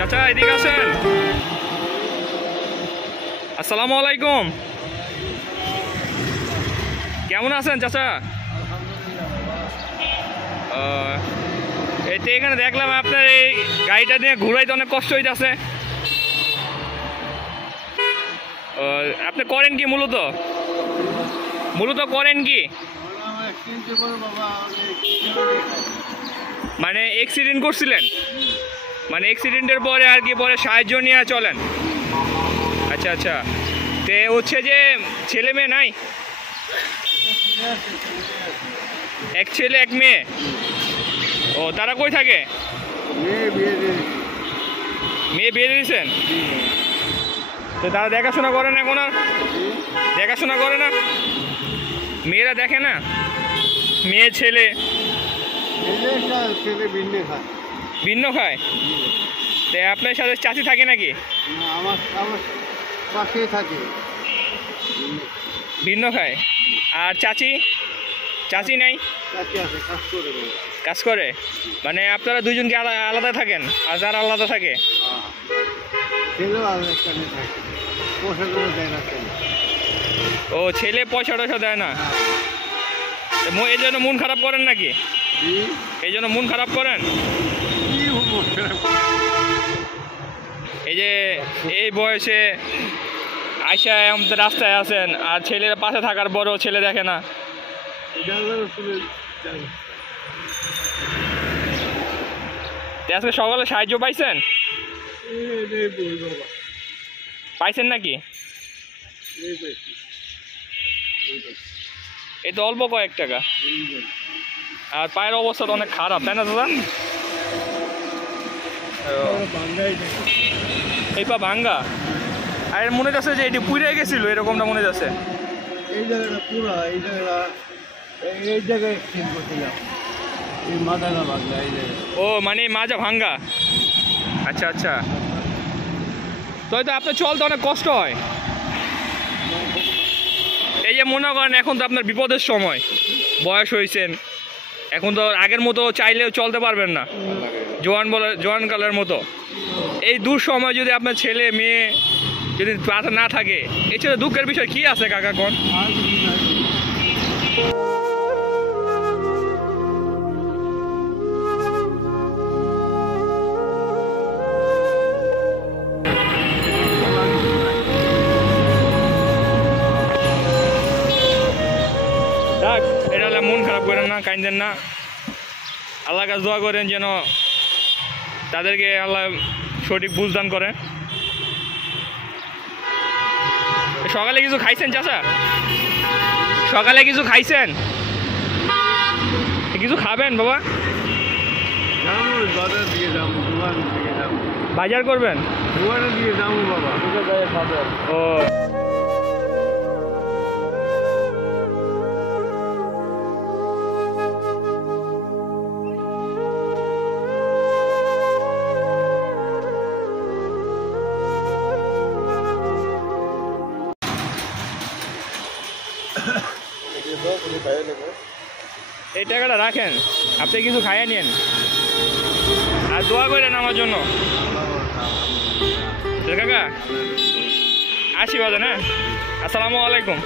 চাচা এদিকে আছেন। আসসালামু আলাইকুম, কেমন আছেন চাচা? এই তো এখানে দেখলাম আপনার এই গাড়িটা নিয়ে ঘুরাইতে অনেক কষ্ট হইতেছে। আপনি করেন কি মূলত করেন কি? মানে অ্যাক্সিডেন্ট করছিলেন, মানে অ্যাক্সিডেন্টের পরে আর কি পরে সাহায্য নিয়ে চলেন? আচ্ছা আচ্ছা, তে হচ্ছে যে ছেলে মেয়ে নাই? এক ছেলে এক মেয়ে। ও, তারা কই থাকে? মেয়ে বিয়ে দিয়েছেন? তো তারা দেখাশোনা করে না এখন? আর দেখাশোনা করে না? মেয়েরা দেখে না? মেয়ে ছেলে ভিন্ন খায়? তাই আপনার সাথে চাচি থাকে নাকি? আমার পাশেই থাকে, ভিন্ন খায়। আর চাচি নাই? কাজ করে। মানে আপনারা দুইজন কি আলাদা থাকেন? আর যারা আলাদা থাকে ও ছেলে পয়সা টয়সা দেয় না? এই জন্য মন খারাপ করেন নাকি? এই জন্য মন খারাপ করেন? এই যে এই বয়সে আইসা আমাদের রাস্তায় আছেন আর ছেলের পাশে থাকার পরেও ছেলে দেখে না। আজকে সকালে সাহায্য পাইছেন? পাইছেন নাকি? এই তো অল্প কয়েক টাকা। আর পায়ের অবস্থা তো অনেক খারাপ, তাই না দাদা? এই পা ভাঙ্গা। আর মনে যাচ্ছে যে এটি পুড়ে গেছিল, এরকমটা মনে যাচ্ছে। এই জায়গাটা পুরো, এই জায়গায় এই মাথাটা ভাঙ্গা, এই জায়গায়। ও মানে মাজা ভাঙ্গা। আচ্ছা আচ্ছা, তো আপনার চলতে অনেক কষ্ট হয়। এই যে মনে করেন এখন তো আপনার বিপদের সময়, বয়স হয়েছেন, এখন তো আগের মতো চাইলেও চলতে পারবেন না জোয়ান কালের মতো। এই দূর সময় যদি আপনার ছেলে মেয়ে যদি পাশে না থাকে, এছাড়া দুঃখের বিষয় কি আছে কাকা কোন? এটা মন খারাপ করেন না, কাইন্দেন না। আল্লাহ কাছে দোয়া করেন যেন তাদেরকে আল্লাহ সঠিক বুঝদান করে। সকালে কিছু খাইছেন চাচা? সকালে কিছু খাইছেন? কিছু খাবেন বাবা? বাজার করবেন? ও এই টাকাটা রাখেন, আপনি কিছু খাইয়ে নিন আর দোয়া করেন আমার জন্য। কাকা আসি বাজে না? আসসালামু আলাইকুম।